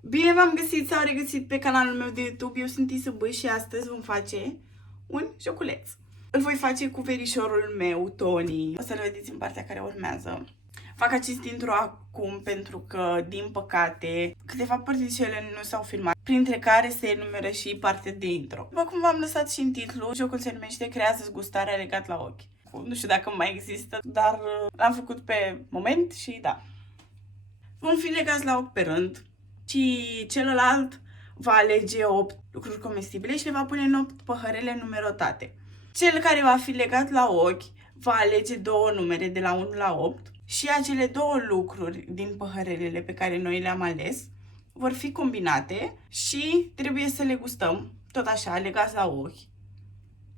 Bine v-am găsit sau regăsit pe canalul meu de YouTube. Eu sunt Isăbă și astăzi vom face un joculeț. Îl voi face cu verișorul meu, Tony. O să-l vedeți în partea care urmează. Fac acest intro acum pentru că, din păcate, câteva părticele nu s-au filmat, printre care se enumeră și partea de intro. După cum v-am lăsat și în titlu, jocul se numește Creează-ți gustarea legat la ochi. Nu știu dacă mai există, dar l-am făcut pe moment și da. Vom fi legați la ochi pe rând și celălalt va alege 8 lucruri comestibile și le va pune în 8 păhărele numerotate. Cel care va fi legat la ochi va alege 2 numere de la 1 la 8 și acele 2 lucruri din păhărelele pe care noi le-am ales vor fi combinate și trebuie să le gustăm, tot așa, legați la ochi.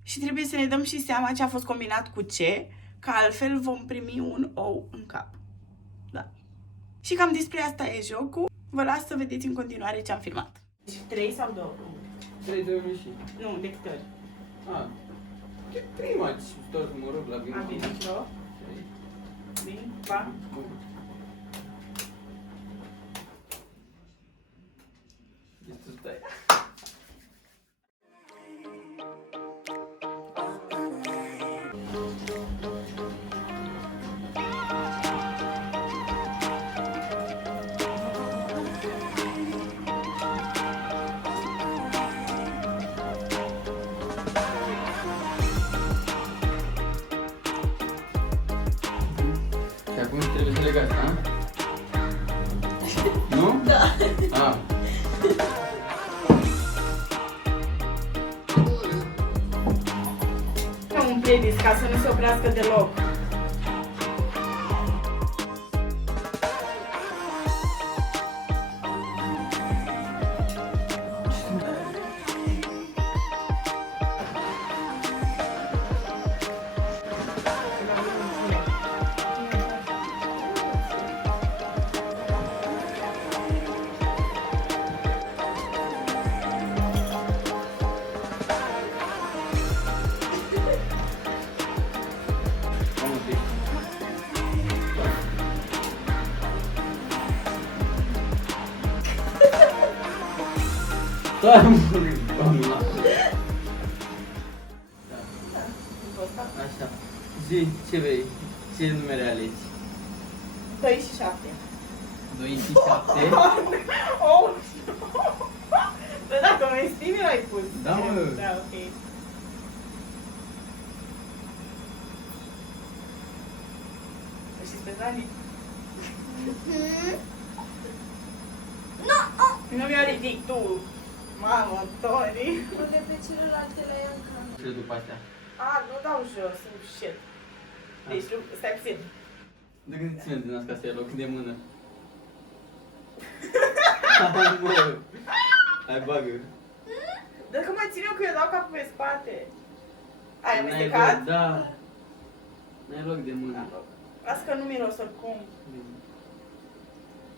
Și trebuie să ne dăm și seama ce a fost combinat cu ce, că altfel vom primi un ou în cap. Da. Și cam despre asta e jocul. Vă las să vedeți în continuare ce am filmat. 3 sau 2? 3, 2, 1 și... Nu, de câte ori? A, e prima, tot mă rog la bine. A, bine, știu. Bine, pa. Este stai. Și acum trebuie să legați, da? Nu? Da. A. Un playlist ca să nu se oprească deloc. Doamna. Așa. Zi, ce vrei? Ce numere alegi? 2 și 7. 2 și 7? Oh! Bă, dacă mă estimi, l-ai pus. Da, mă. Da, ok. Știți pe Dani? Nu mi-o ridic tu. Mamă, Tony. Unde pe celelalte le ia în cană. Ce după astea? A, nu dau jos, sunt shit. Deci, stai puțin. De când ține din asta să ia loc de mână? Hai, mă! Hai, bagă! Dacă mă țin eu că eu dau capul pe spate. Ai N-ai amestecat? loc, da. N-ai loc de mână. Las că nu miros oricum.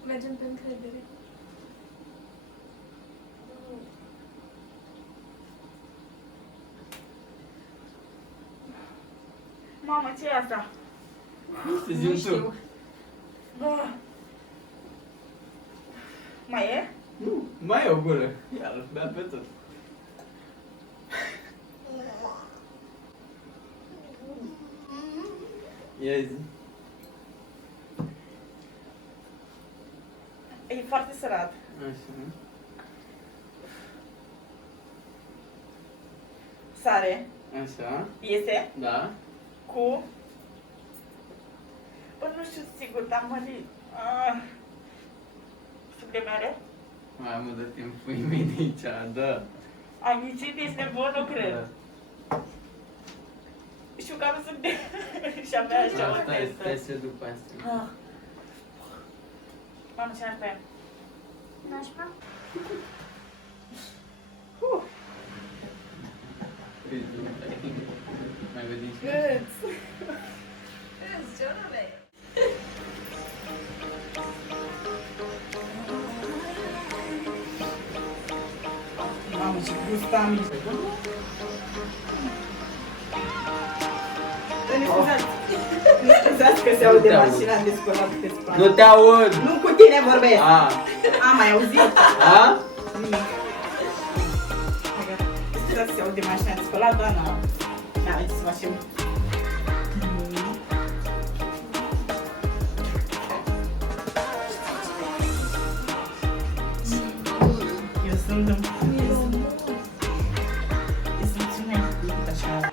Mergem pe încredere. Mamă, ce e asta? Să zi-mi tu. Bă. Mai e? Nu, mai e o gură. Ia-l, bea pe tot. Ia zi. E foarte sărat. Așa. Sare. Așa. Iese Da. cu... Bă, nu știu sigur, dar mărit. Suc de mere? Mai mă dă timp pui mei de aici, da. Ai ghicit, ești nebun, nu cred. Da. Știu că am suc de... și abia așa o Stai testă. să după asta. Mamă, ce ar pe? Nașpa? Mai vedeți? Câți? Îți, Ionule! Mamă, ce gust am. ne scuzați. Ne scuzați că se aude Nu te aud. mașina de spălat pe spate. Nu te aud! Nu cu tine vorbesc. A, Am mai auzit? a? Nimic. Hai, gata. Scuzați că se aude mașina de spălat, dar nu. N-aveți să facem. Eu sunt un... Eu sunt cel mai iubit așa.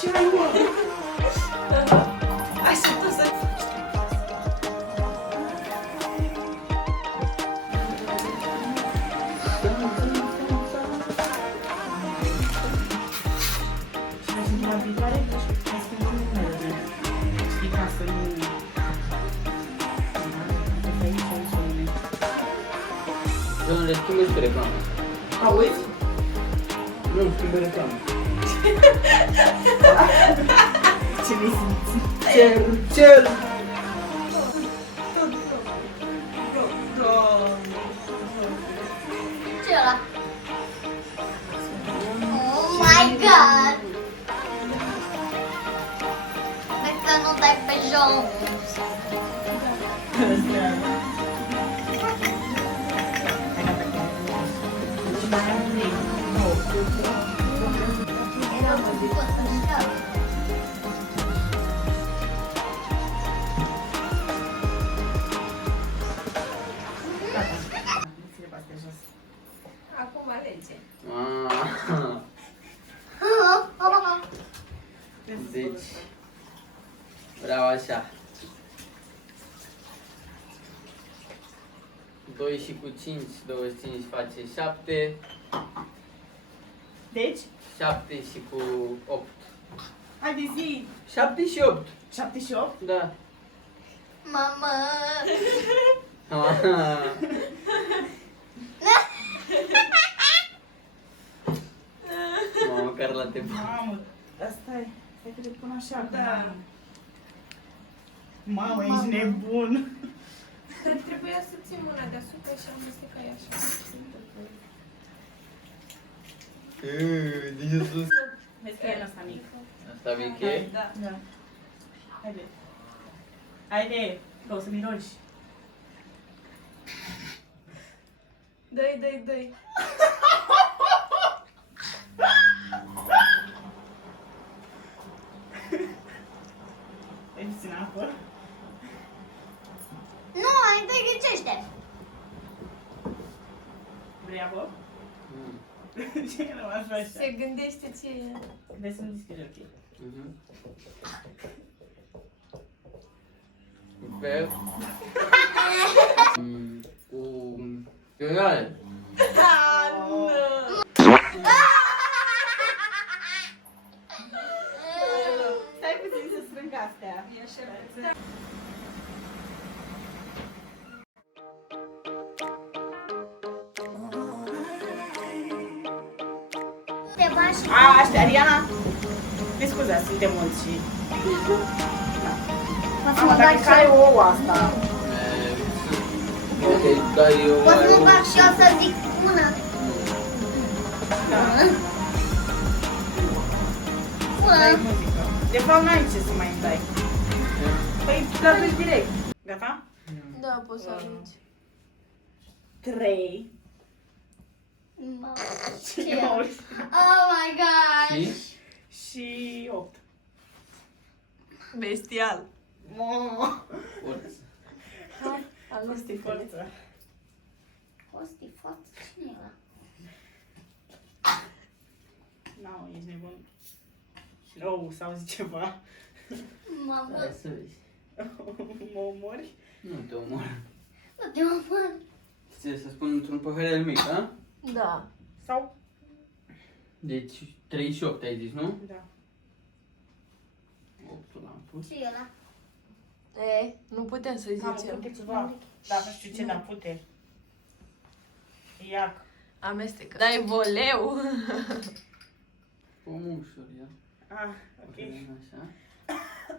Ce mai mult? Așa tu să Și la săptămâna viitoare mai schimbăm numerele. Știi, ca să nu... Să aici, aici, aici. Să le schimbe și pe reclamă. Auzi? Nu, schimbe reclamă. Ce mi simți? Cer! Ce ăla? Oh my god! Dacă nu dai pe jos. Era făcut așa. acum alege. Deci, vreau așa. 2 și cu 5, 25 face 7. Deci? 7 și cu 8. Haide zi! 7 și 8. 7 și 8? Da. Mamă! Mamă, Carla, te Mamă, asta e. Stai că le pun așa. Da. Mamă, ești nebun. Dar trebuia să ții mâna deasupra și am mestecat așa. Nici sus. Vezi că e ăsta mic. Asta veche? Da. Da. Haide. Haide, că o să miroși. Dă-i. Ai puțin apă? Nu, ai te ghicește. Vrei apă? Ce e rămas așa? Se gândește ce e. Vezi să nu discuți, ok. Pe cu găgare. Stai puțin să strâng astea. E așa. Te bași. A, aștia, Ariana? Ne scuzați, suntem mulți și... Poți să Mamă, mă dacă bag și care eu. ouă asta? Ok, dar eu Poți să mă mai... bag și eu să zic una. Da. Una. Dai muzică. De fapt, n-ai ce să mai dai. Păi, dă direct. Gata? Da, poți să alegi. 3. Mamă, ce e? Oh my god. Și? Și 8. Bestial. Mamă! Forță. Costi forță. Costi, foarte, cine e ăla? Nu, ești nebun. Oh, s-a auzit ceva. Mamă, Hai să vezi. Mă omori? Nu te omor. nu te omor. Ți să spun într-un păhărel mic, da? Da. Sau? Deci 38 ai zis, nu? Da. 8 l-am pus. Ce e ăla? E, nu putem să Mamă, zicem. pute ceva. Da, nu știu ce, dar pute. Iac. Amestecă. Dai voleu. Pomușuri, ia. Ah, ok. Așa.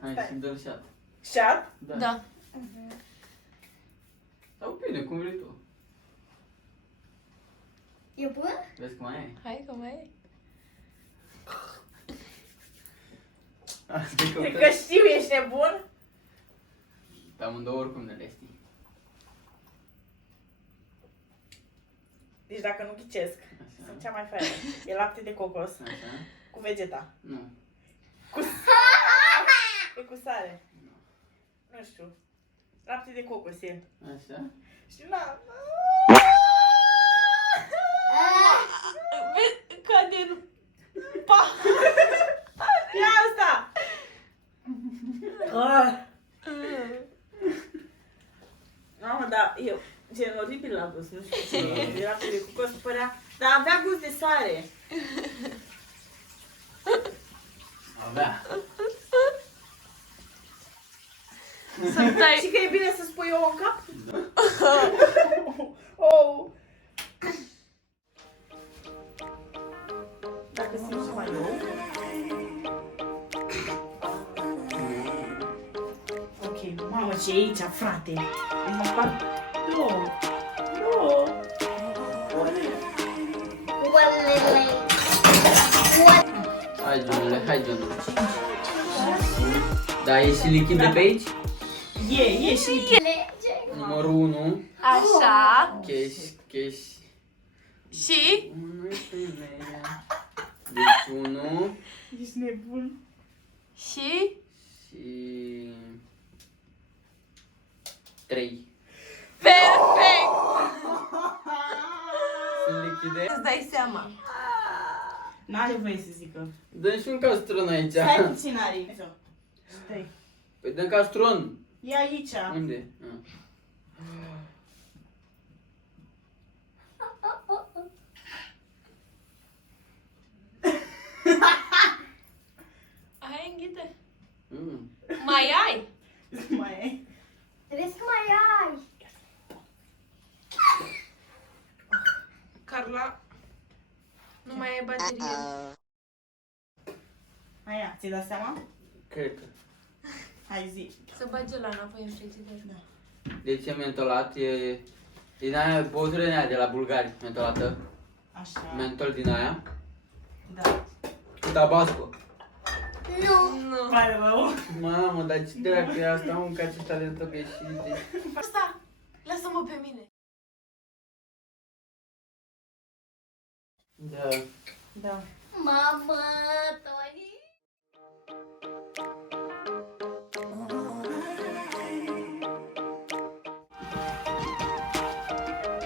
Hai, și dă-l șat. Shot? Da. Sau bine, cum vrei tu. Eu pun? Vezi cum mai e? Hai că mai e. Asta e Cred că știu, ești nebun? Pe amândouă oricum ne le știi. Deci dacă nu ghicesc, Așa. sunt cea mai faină. E lapte de cocos Așa? cu vegeta. Nu. E cu sare. Nu știu. Lapte de cocos e. Așa? Și n-am. Cade în pa. Ia asta! Mamă, dar eu, gen oribil la gust, nu știu ce e. Lapte de cocos părea, dar avea gust de soare. Avea. Să-mi dai... Și că e bine să spui eu în cap? Oh. Dacă simți mai nou. Ok, mamă, ce e aici, frate? Îmi fac... Nu! Nu! Ualele. Hai, Johnule, hai, Johnule. Da, e și lichid de pe aici? E și... Lege. Numărul 1. Așa. Cash. Și... 1 este media. Deci 1 Ești nebun. Și... și 3. Perfect! Sunt lichide? Îți dai seama. N-are voie să zică. Dă-mi și un castron aici. Stai puțin, Ari. Stai. Păi dă castron. E aici. Unde? Hai, înghite. Mm. Mai ai? Mai e. Vezi că mai ai. Carla, nu mai ai baterie. Hai, ia, ți-ai dat seama? Cred că. Hai, zi. Să bage la înapoi în frigider. Da. Deci e mentolat, e din aia, băutură din aia de la bulgari, mentolată. Așa. Mentol din aia. Da. Cu tabasco. Nu. Nu. Pare rău. Mamă, dar ce dracu e asta, un caceta de tot ieșit. Asta, lasă-mă pe mine. Da. Da. Mamă, Toni.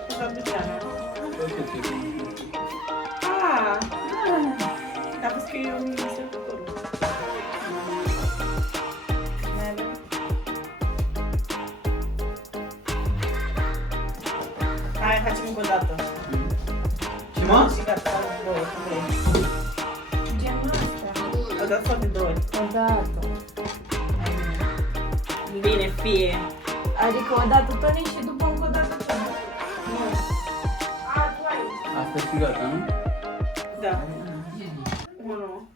Așa duce Ana. Ah! Dar văd că eu nu sunt tuturor. Hai, facem încă o dată. Ce mă? Și gata, am două, cum vrei. Genul asta. O dată sau de două ori? O dată. Bine, fie. Adică o dată Toni și după încă o dată Toni. A, tu ai. Asta și gata, nu? Da. 1.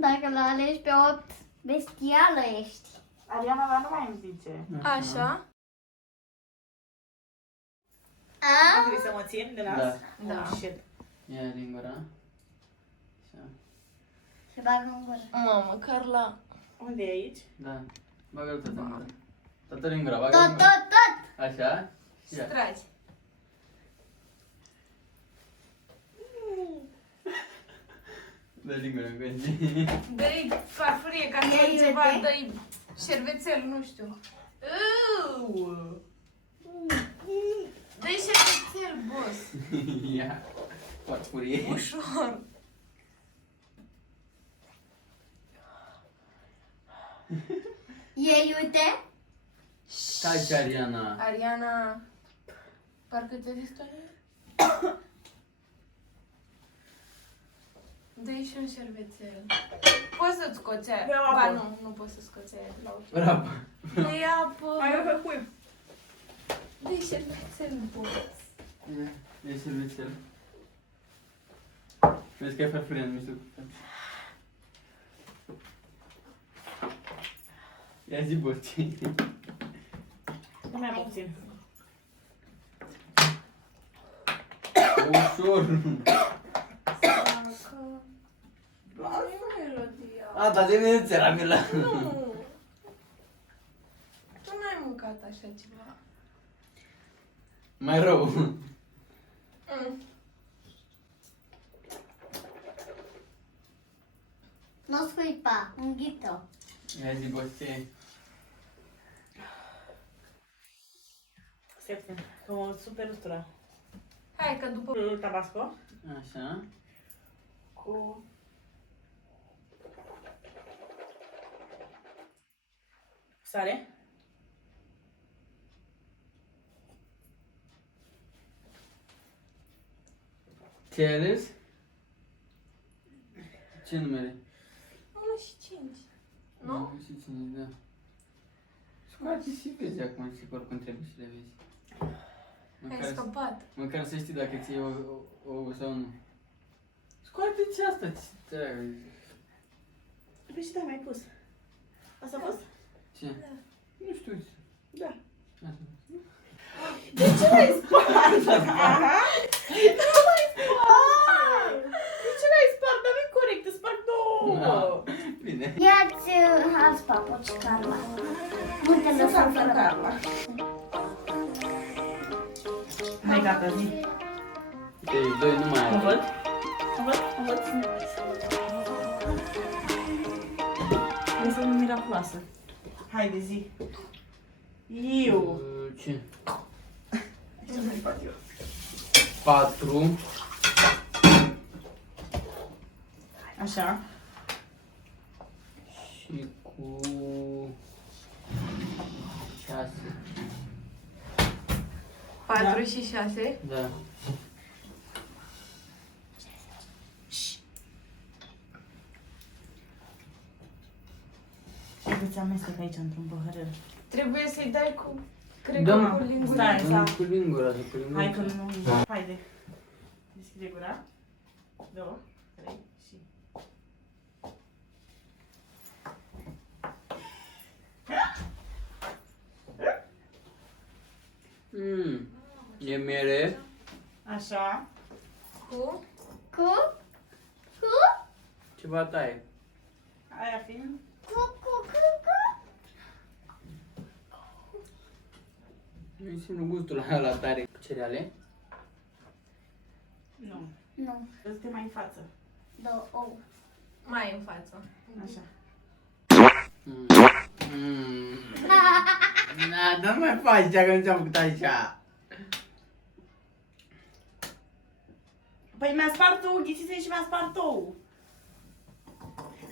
Dacă l alegi pe 8, bestială ești. Ariana, dar nu mai îmi zice. Așa? Nu A? trebuie să mă țin de nas? Da. Da. Oh, shit. Ia din gura. Așa. Se bagă în gură. Mamă, Carla. Unde e aici? Da. Bagă-l tot în gură. Toată din gura, bagă-l Tot, în gură. tot. Așa? Și ia. Stragi. Dă din gură, gânzi. Dă-i farfurie ca să Ia, ai ceva, uite. dă-i șervețel, nu știu. Dă-i șervețel, boss. Ia. Farfurie. Ușor. Ei, uite. Taci, Ariana. Ariana, parcă te distragi. Dă-i și un șervețel. Poți să-ți scoți aia. Vreau Ba, apă. nu poți să scoți aia de la ușă. Bravo. Dă-i apă. Mai eu pe cuib. Dă-i șervețel, boss. Ia. E serviciel. Vezi că e farfurie în mijloc. Ia zi, bă, ce? Nu mai puțin. Ușor. Lasă melodia. A, dar de mine ți era milă. Nu. Tu n-ai mâncat așa ceva. Mai rău. Nu scuipa, înghit-o. Ia zi, bă, ce? Septem, că o super ustura. Hai că după... Tabasco Așa. cu sare. Ce-ai ales? Ce numere? 1 și 5. Nu? 1 și 5, da. Scoate și vezi acum ce oricum trebuie să le vezi. Ai scăpat. Măcar să știi dacă ți-e o sau nu. Scoate ce asta, ce treabă. Păi și da, mai pus. Asta a fost? Ce? Nu știu. Da. Asta. De ce l-ai spart? Nu l-ai spart! De ce l-ai spart? Dar nu-i corect, îți sparg două. Da. Bine. Ia-ți alți papuci, Carla. Nu te lăsa fără. Carla. Hai, gata, zi. Deci, doi nu mai Mă are. văd? Mă văd? Este miraculoasă. Haide, zi. Eu. Ce? Ce mai fac eu? 4. Așa. Și cu 6. 4 și 6. Da. Îți amestec aici într-un păhărel. Trebuie să-i dai cu... Cred Da, că mă. cu lingura. Stai. Dăm cu lingura, cu lingura. Hai că nu... Haide. Deschide gura. 2, 3 și... E mere. Așa. Cu... Cu? Cu? Ceva taie. Aia fiind... Cu? Nu-i simt gustul la tare. Cu cereale? Nu. Nu. Dă-te mai în față. Două ou. Mai în față. Așa. Na, nu mai faci că nu ți-am făcut așa. Păi mi-a spart ouă, ghițise și mi-a spart ouă.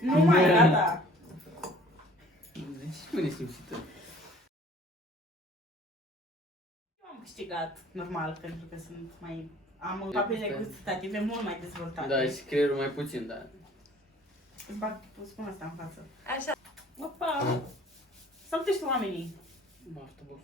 Nu mai, gata. De ce spune simțită? Eu am câștigat, normal, pentru că sunt mai... Am papile gustative mult mai dezvoltate. Da, și creierul mai puțin, da. Îți bag, spun asta în față. Așa. Opa! Să-mi oamenii. Baftă, bă.